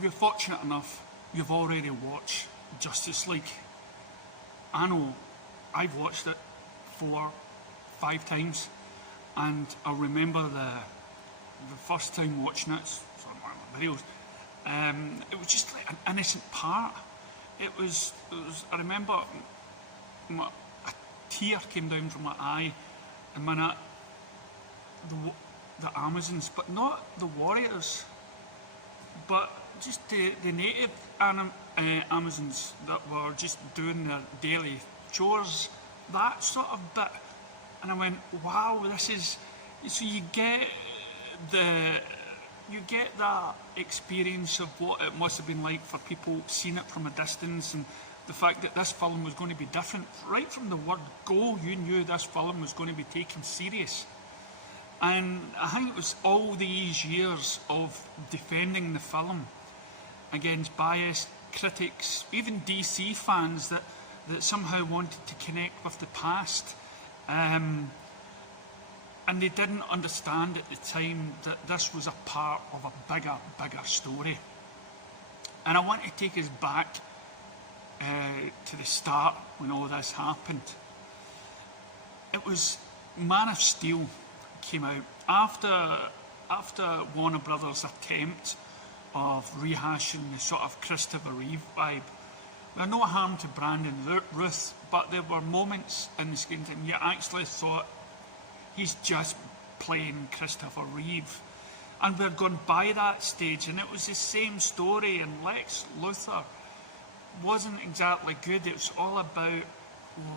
if you're fortunate enough, you've already watched Justice League. I know I've watched it 4, 5 times, and I remember the first time watching it, sort of one of my videos, it was just like an innocent part. It was I remember a tear came down from my eye, and when the Amazons, but not the warriors, but just the native Amazons that were just doing their daily chores, that sort of bit. And I went, wow, this is, so you get that experience of what it must have been like for people seeing it from a distance, and the fact that this film was going to be different. Right from the word go, you knew this film was going to be taken serious. And I think it was all these years of defending the film against biased critics, even DC fans that somehow wanted to connect with the past. And they didn't understand at the time that this was a part of a bigger story. And I want to take us back to the start when all this happened. It was Man of Steel came out after Warner Brothers' attempt of rehashing the sort of Christopher Reeve vibe. Well, no harm to Brandon Routh, but there were moments in the screen time you actually thought he's just playing Christopher Reeve. And we're gone by that stage, and it was the same story, and Lex Luthor wasn't exactly good. It was all about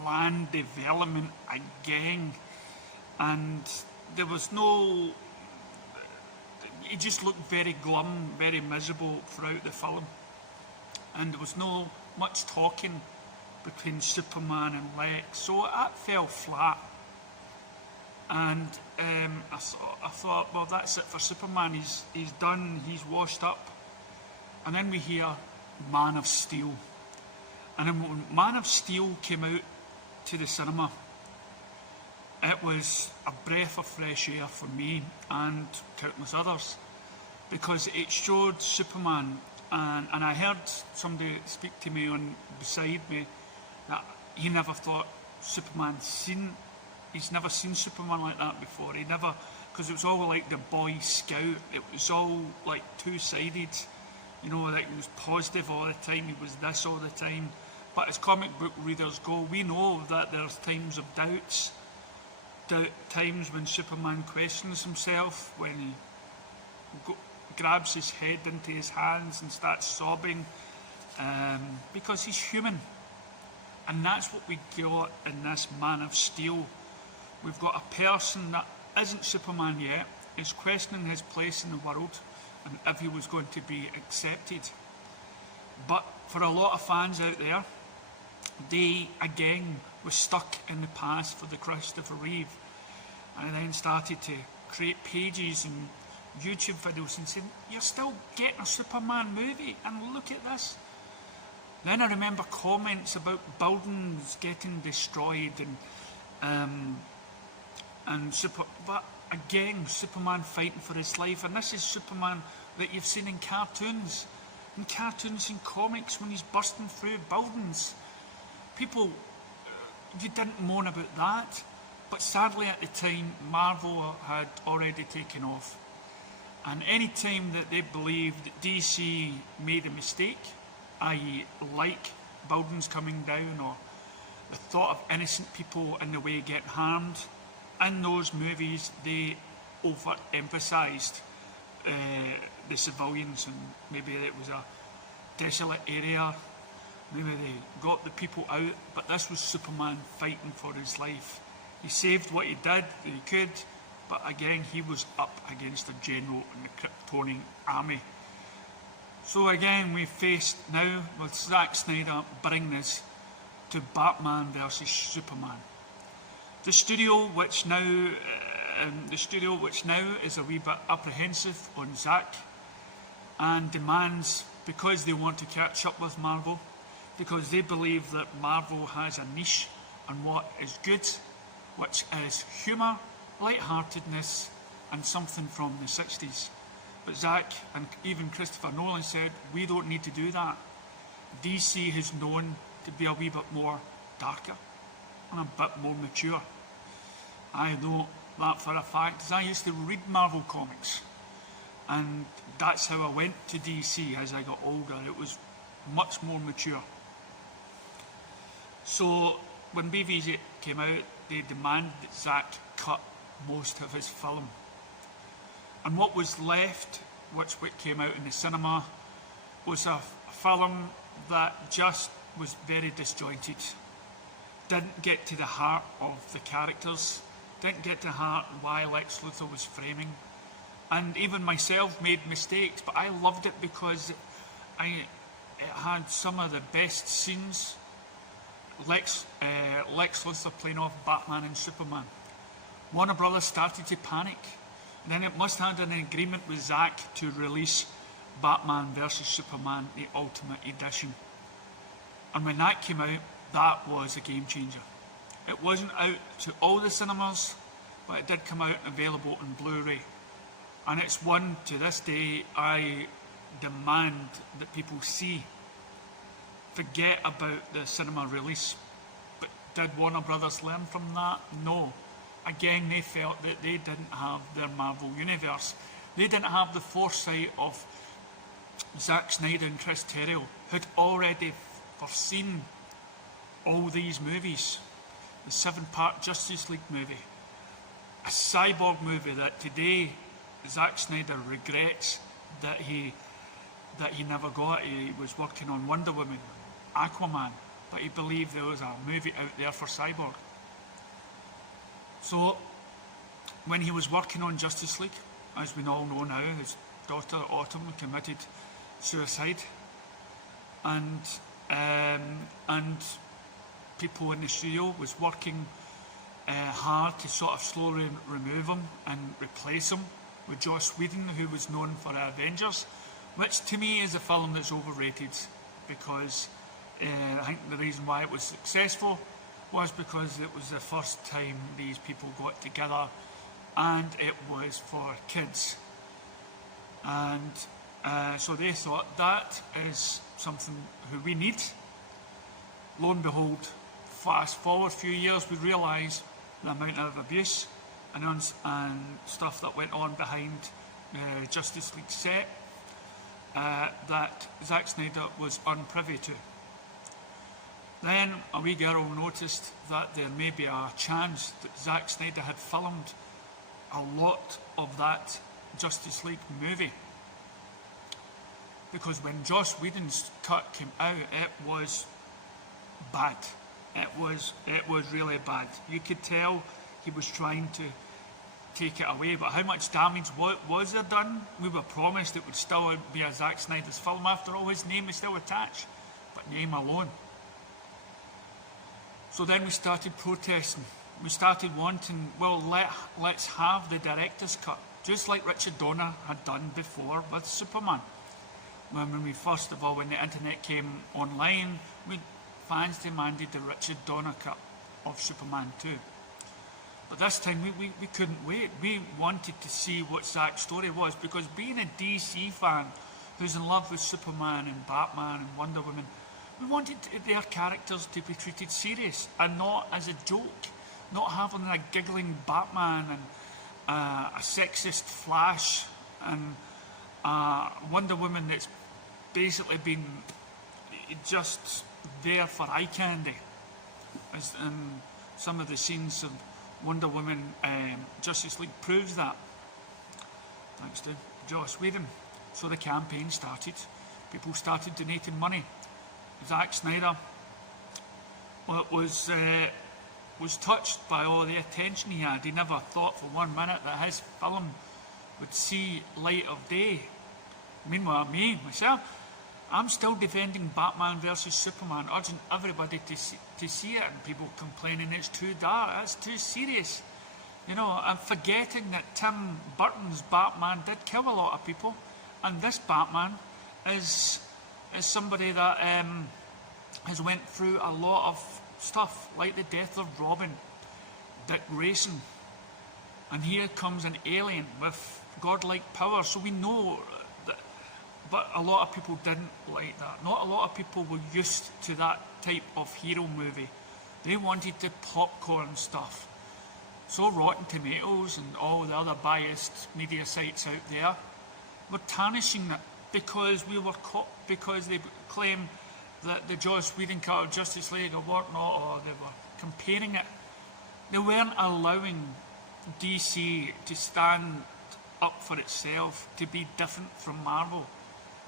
land development again, and there was no, he just looked very glum, very miserable throughout the film, and there was no much talking between Superman and Lex, so that fell flat. And I thought, well, that's it for Superman. He's done. He's washed up. And then we hear Man of Steel. And then when Man of Steel came out to the cinema, it was a breath of fresh air for me and countless others, because it showed Superman. And I heard somebody speak to me on beside me that he never thought he's never seen Superman like that before. He never, because it was all like the Boy Scout. It was all like two-sided. You know, like he was positive all the time, he was this all the time. But as comic book readers go, we know that there's times of doubts, times when Superman questions himself, when he grabs his head into his hands and starts sobbing, because he's human. And that's what we got in this Man of Steel. We've got a person that isn't Superman yet, is questioning his place in the world and if he was going to be accepted. But for a lot of fans out there, they again were stuck in the past for the Christopher Reeve, and then started to create pages and YouTube videos and saying, you're still getting a Superman movie, and look at this. Then I remember comments about buildings getting destroyed but again, Superman fighting for his life. And this is Superman that you've seen in cartoons and comics, when he's bursting through buildings. People, you didn't moan about that, but sadly at the time Marvel had already taken off, and any time that they believed that DC made a mistake, i.e. like buildings coming down or the thought of innocent people in the way getting harmed, in those movies they overemphasised the civilians, and maybe it was a desolate area, maybe they got the people out, but this was Superman fighting for his life. He saved what he did, that he could, but again he was up against a general and the Kryptonian army. So again we faced now with Zack Snyder bringing this to Batman versus Superman. The studio which now is a wee bit apprehensive on Zack and demands, because they want to catch up with Marvel, because they believe that Marvel has a niche on what is good, which is humour, lightheartedness and something from the 60s. But Zack and even Christopher Nolan said, we don't need to do that. DC is known to be a wee bit more darker and a bit more mature. I know that for a fact, as I used to read Marvel comics, and that's how I went to DC as I got older. It was much more mature. So when BVS came out, they demanded that Zack cut most of his film. And what was left, which came out in the cinema, was a film that just was very disjointed. Didn't get to the heart of the characters, didn't get to the heart of why Lex Luthor was framing. And even myself made mistakes, but I loved it because it had some of the best scenes. Lex Luthor playing off Batman and Superman. Warner Brothers started to panic. And then it must have had an agreement with Zack to release Batman vs Superman, the Ultimate Edition. And when that came out, that was a game changer. It wasn't out to all the cinemas, but it did come out available on Blu-ray. And it's one, to this day, I demand that people see. Forget about the cinema release. But did Warner Brothers learn from that? No. Again, they felt that they didn't have their Marvel universe. They didn't have the foresight of Zack Snyder and Chris Terrio, who'd already foreseen all these movies. The 7-part Justice League movie, a Cyborg movie that today Zack Snyder regrets that he never got. He was working on Wonder Woman, Aquaman, but he believed there was a movie out there for Cyborg. So, when he was working on Justice League, as we all know now, his daughter Autumn committed suicide, and people in the studio was working hard to sort of slowly remove him and replace him with Joss Whedon, who was known for Avengers, which to me is a film that's overrated, because I think the reason why it was successful was because it was the first time these people got together, and it was for kids. And so they thought that is something who we need. Lo and behold, fast forward a few years, we realise the amount of abuse and stuff that went on behind Justice League set that Zack Snyder was unprivy to. Then a wee girl noticed that there may be a chance that Zack Snyder had filmed a lot of that Justice League movie. Because when Joss Whedon's cut came out, it was bad. It was really bad. You could tell he was trying to take it away, but how much damage was there done? We were promised it would still be a Zack Snyder's film. After all, his name is still attached, but name alone. So then we started protesting. We started wanting, well, let's have the director's cut, just like Richard Donner had done before with Superman. When we first of all, when the internet came online, fans demanded the Richard Donner cut of Superman 2. But this time we couldn't wait. We wanted to see what Zack's story was, because being a DC fan who's in love with Superman and Batman and Wonder Woman, we wanted their characters to be treated serious and not as a joke, not having a giggling Batman and a sexist Flash and Wonder Woman that's basically been just there for eye candy. As in some of the scenes of Wonder Woman Justice League proves that, thanks to Joss Whedon. So the campaign started. People started donating money. Zack Snyder was touched by all the attention he had. He never thought for 1 minute that his film would see light of day. Meanwhile, myself, I'm still defending Batman versus Superman, urging everybody to see it, and people complaining it's too dark, it's too serious. You know, I'm forgetting that Tim Burton's Batman did kill a lot of people, and this Batman is somebody that has went through a lot of stuff, like the death of Robin, Dick Grayson, and here comes an alien with godlike power. So we know that, but a lot of people didn't like that. Not a lot of people were used to that type of hero movie. They wanted the popcorn stuff. So Rotten Tomatoes and all the other biased media sites out there were tarnishing it because because they claim that the Joss Whedon cut of Justice League or whatnot, or they were comparing it. They weren't allowing DC to stand up for itself, to be different from Marvel.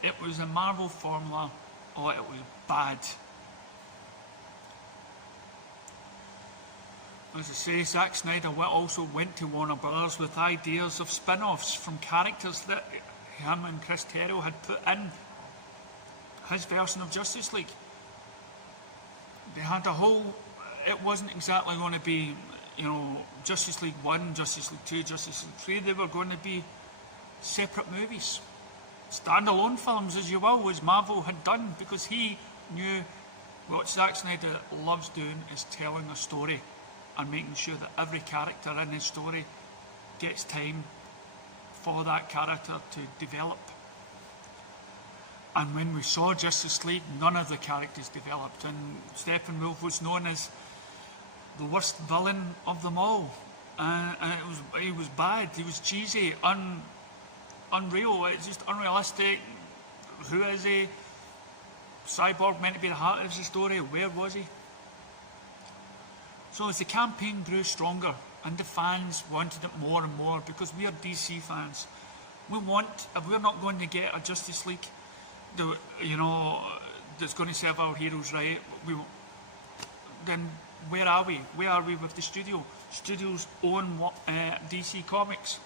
It was a Marvel formula, or it was bad. As I say, Zack Snyder also went to Warner Brothers with ideas of spin-offs from characters that him and Chris Terrio had put in his version of Justice League. They had a whole... It wasn't exactly going to be, Justice League 1, Justice League 2, Justice League 3. They were going to be separate movies. Standalone films, as you will, as Marvel had done, because he knew what Zack Snyder loves doing is telling a story and making sure that every character in his story gets time for that character to develop. And when we saw Justice League, none of the characters developed, and Steppenwolf was known as the worst villain of them all. And he was bad, he was cheesy, unreal, it's just unrealistic. Who is he? Cyborg meant to be the heart of the story, where was he? So as the campaign grew stronger and the fans wanted it more and more, because we are DC fans, if we're not going to get a Justice League that's going to serve our heroes right, then where are we? Where are we with the studio? Studios own DC Comics.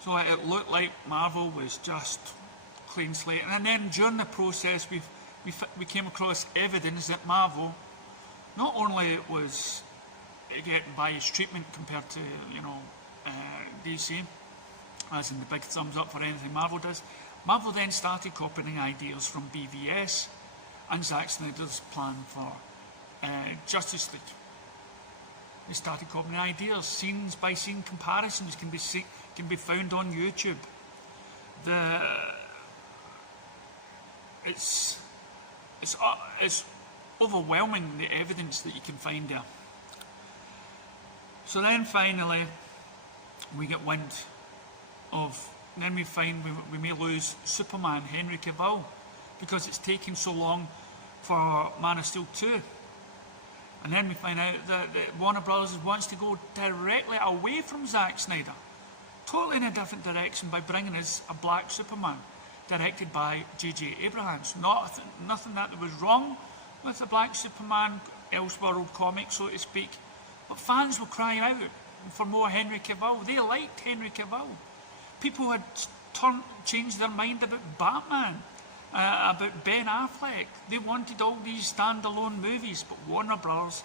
So it looked like Marvel was just clean slate. And then during the process, we came across evidence that Marvel not only was getting biased treatment compared to DC, as in the big thumbs up for anything Marvel does. Marvel then started copying ideas from BVS and Zack Snyder's plan for Justice League. They started copying ideas. Scenes by scene comparisons can be found on YouTube. It's overwhelming, the evidence that you can find there. So then finally we get wind of, then we find we may lose Superman, Henry Cavill, because it's taking so long for Man of Steel 2. And then we find out that Warner Brothers wants to go directly away from Zack Snyder, totally in a different direction, by bringing us a black Superman, directed by J.J. Abrams. Nothing that was wrong with the black Superman, Elseworld comic, so to speak, but fans were crying out for more Henry Cavill. They liked Henry Cavill. People had changed their mind about Batman, about Ben Affleck. They wanted all these standalone movies, but Warner Brothers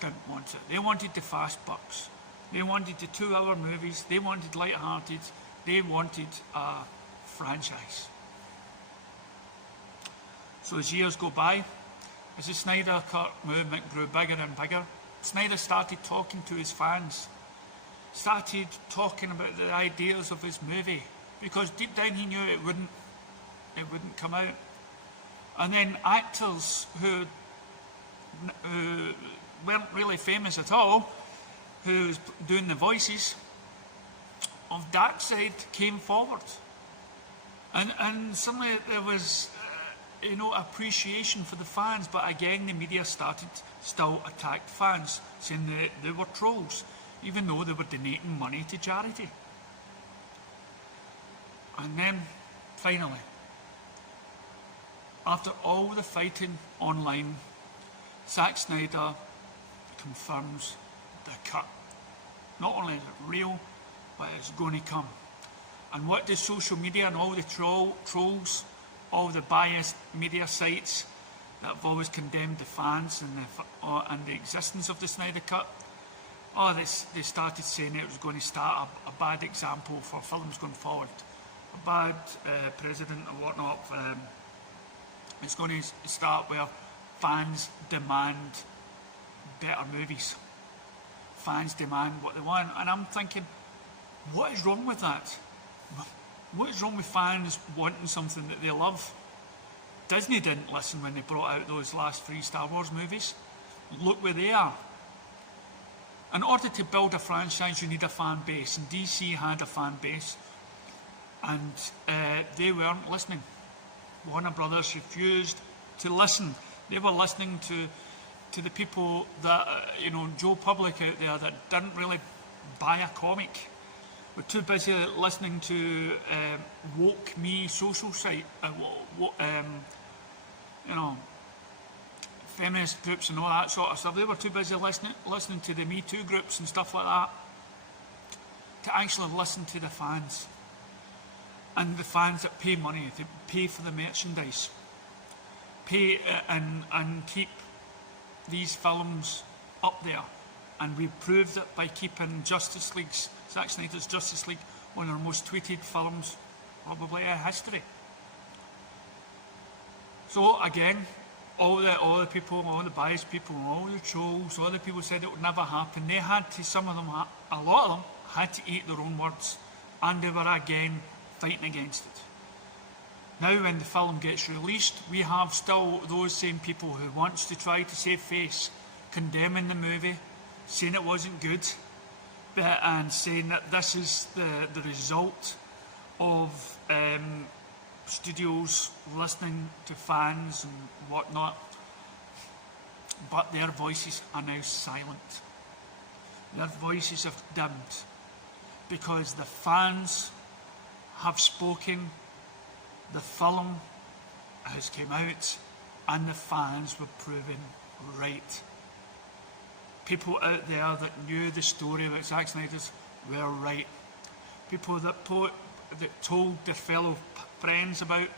didn't want it. They wanted the fast bucks. They wanted the 2-hour movies. They wanted light-hearted. They wanted a franchise. So as years go by, as the Snyder Cut movement grew bigger and bigger, Snyder started talking to his fans, started talking about the ideas of his movie, because deep down he knew it wouldn't come out. And then actors who weren't really famous at all, who was doing the voices of Darkseid, came forward, and suddenly there was appreciation for the fans. But again, the media still attacked fans, saying that they were trolls, even though they were donating money to charity. And then finally, after all the fighting online, Zack Snyder confirms the cut. Not only is it real, but it's going to come. And what does social media and all the trolls, all the biased media sites that have always condemned the fans and the existence of the Snyder Cut, they started saying it was going to start a bad example for films going forward, a bad precedent or whatnot. It's going to start where fans demand better movies. Fans demand what they want. And I'm thinking, What is wrong with that? What is wrong with fans wanting something that they love? Disney didn't listen when they brought out those last 3 Star Wars movies. Look where they are. In order to build a franchise, you need a fan base, and DC had a fan base, and they weren't listening. Warner Brothers refused to listen. They were listening to the people that, Joe Public out there that didn't really buy a comic. We're too busy listening to woke me social site, feminist groups and all that sort of stuff. They were too busy listening to the Me Too groups and stuff like that to actually listen to the fans. And the fans that pay money, to pay for the merchandise, pay and keep these films up there. And we proved it by keeping Zack Snyder's Justice League one of our most tweeted films probably in history. So again, all the people, all the biased people, all the trolls, all the people said it would never happen. They had to, a lot of them had to eat their own words, and they were again fighting against it. Now when the film gets released, we have still those same people who wants to try to save face, condemning the movie, saying it wasn't good, and saying that this is the result of studios listening to fans and whatnot. But their voices are now silent. Their voices have dimmed because the fans have spoken, the film has came out, and the fans were proven right. People out there that knew the story about Zack Snyder's were right. People that told their fellow friends about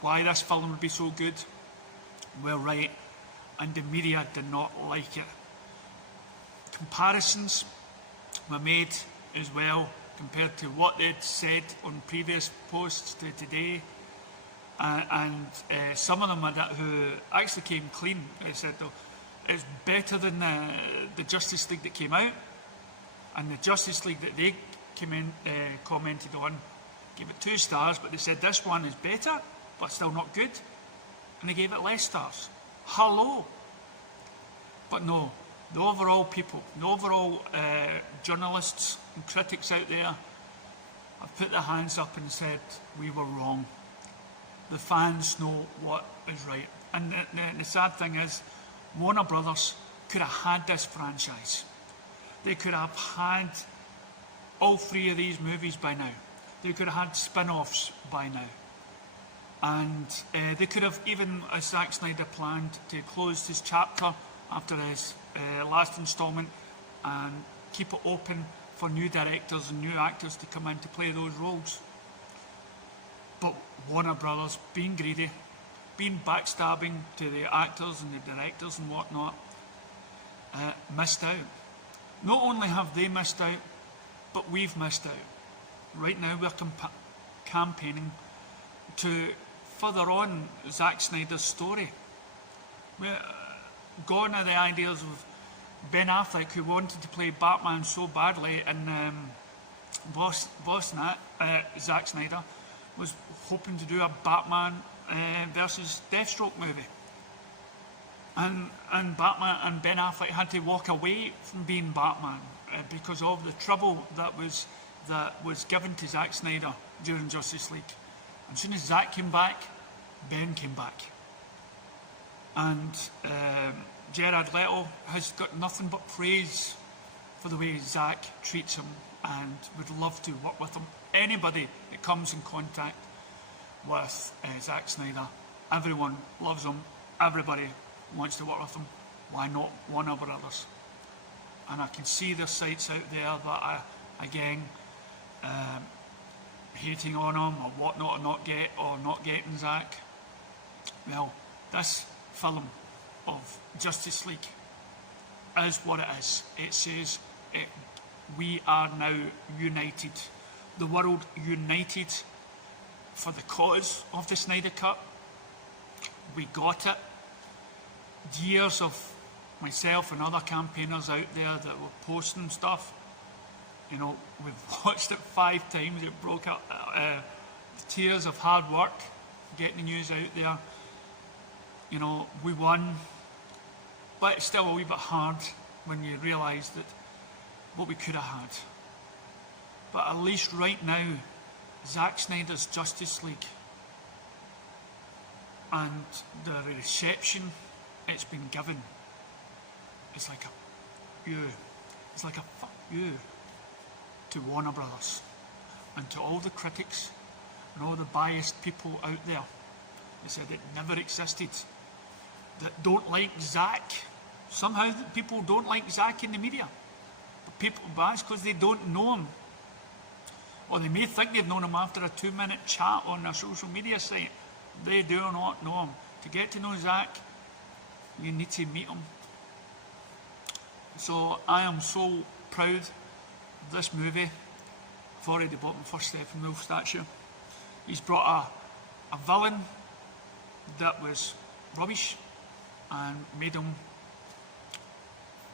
why this film would be so good were right, and the media did not like it. Comparisons were made as well compared to what they'd said on previous posts to today, and some of them who actually came clean. They said, though, it's better than the Justice League that came out, and the Justice League that they came in, commented on, gave it 2 stars, but they said this one is better but still not good, and they gave it less stars. Hello. But no, the overall people, the overall journalists and critics out there have put their hands up and said we were wrong. The fans know what is right. And the sad thing is, Warner Brothers could have had this franchise. They could have had all 3 of these movies by now. They could have had spin-offs by now. And they could have, even as Zack Snyder planned, to close his chapter after his last instalment and keep it open for new directors and new actors to come in to play those roles. But Warner Brothers, being greedy, being backstabbing to the actors and the directors and whatnot, missed out. Not only have they missed out, but we've missed out. Right now we're campaigning to further on Zack Snyder's story. We're gone are the ideas of Ben Affleck, who wanted to play Batman so badly, and boss Zack Snyder was hoping to do a Batman versus Deathstroke movie. And Batman and Ben Affleck had to walk away from being Batman because of the trouble that was given to Zack Snyder during Justice League. As soon as Zack came back, Ben came back. And Jared Leto has got nothing but praise for the way Zack treats him, and would love to work with him. Anybody that comes in contact with Zack Snyder, everyone loves him, everybody wants to work with him. Why not Warner Brothers? And I can see there's sites out there that are, again, hating on him or whatnot, or not getting Zack. Well, this film of Justice League is what it is. It says we are now united. The world united for the cause of the Snyder Cut. We got it. Years of myself and other campaigners out there that were posting stuff, You know, we've watched it 5 times. It broke up tears of hard work, getting the news out there. You know, we won, but it's still a wee bit hard when you realise that what we could have had. But at least right now, Zack Snyder's Justice League and the reception it's been given is like a it's like a fuck you to Warner Brothers and to all the critics and all the biased people out there. They said it never existed, that don't like Zack. Somehow people don't like Zack in the media, but people biased because they don't know him, or they may think they've known him after a 2-minute chat on their social media site. They do not know him. To get to know Zack, you need to meet him. So I am so proud of this movie. I've already bought my first Steppenwolf statue. He's brought a villain that was rubbish and made him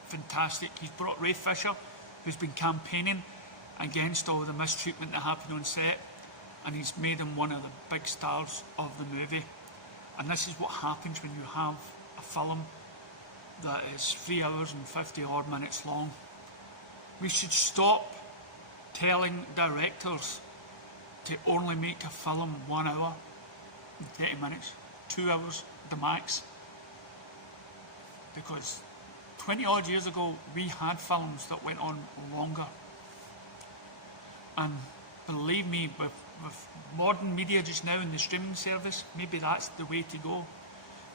fantastic. He's brought Ray Fisher, who's been campaigning against all the mistreatment that happened on set, and he's made him one of the big stars of the movie. And this is what happens when you have a film that is 3 hours and 50 odd minutes long. We should stop telling directors to only make a film 1 hour and 30 minutes, 2 hours the max. Because 20 odd years ago we had films that went on longer. And believe me, with modern media just now in the streaming service, maybe that's the way to go.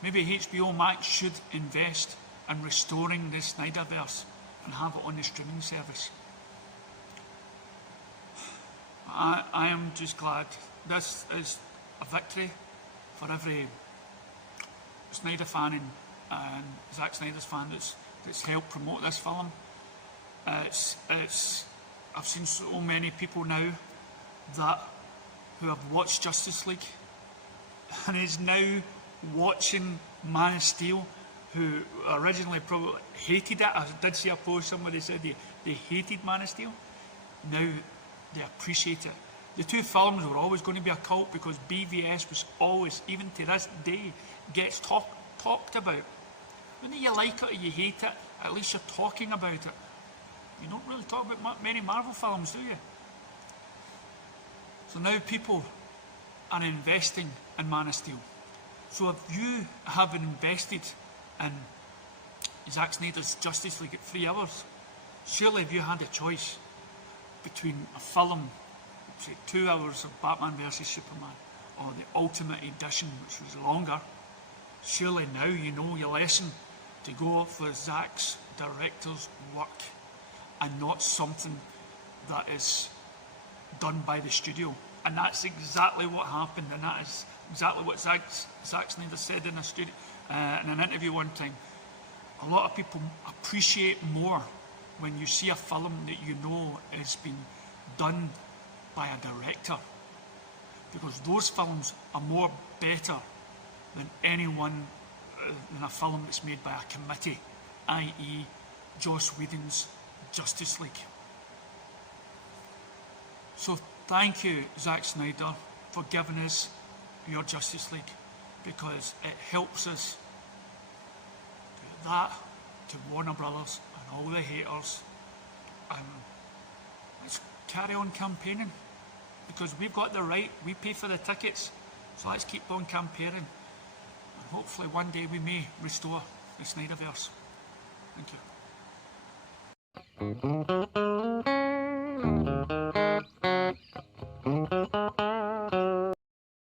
Maybe HBO Max should invest in restoring the Snyderverse and have it on the streaming service. I am just glad. This is a victory for every Snyder fan and Zack Snyder's fan that's helped promote this film. I've seen so many people now who have watched Justice League and is now watching Man of Steel, who originally probably hated it. I did see a post, somebody said they hated Man of Steel. Now they appreciate it. The two films were always going to be a cult because BVS was always, even to this day, gets talked about. Whether you like it or you hate it, at least you're talking about it. You don't really talk about many Marvel films, do you? So now people are investing in Man of Steel. So if you have invested in Zack Snyder's Justice League at 3 hours, surely if you had a choice between a film, say 2 hours of Batman vs Superman, or the Ultimate Edition, which was longer, surely now you know your lesson to go for Zack's director's work and not something that is done by the studio. And that's exactly what happened, and that is exactly what Zack Snyder said in an interview one time. A lot of people appreciate more when you see a film that you know has been done by a director, because those films are more better than than a film that's made by a committee, i.e. Joss Whedon's Justice League. So thank you, Zack Snyder, for giving us your Justice League, because it helps us do that to Warner Brothers and all the haters. Let's carry on campaigning, because we've got the right, we pay for the tickets, so let's keep on campaigning, and hopefully one day we may restore the Snyderverse. Thank you.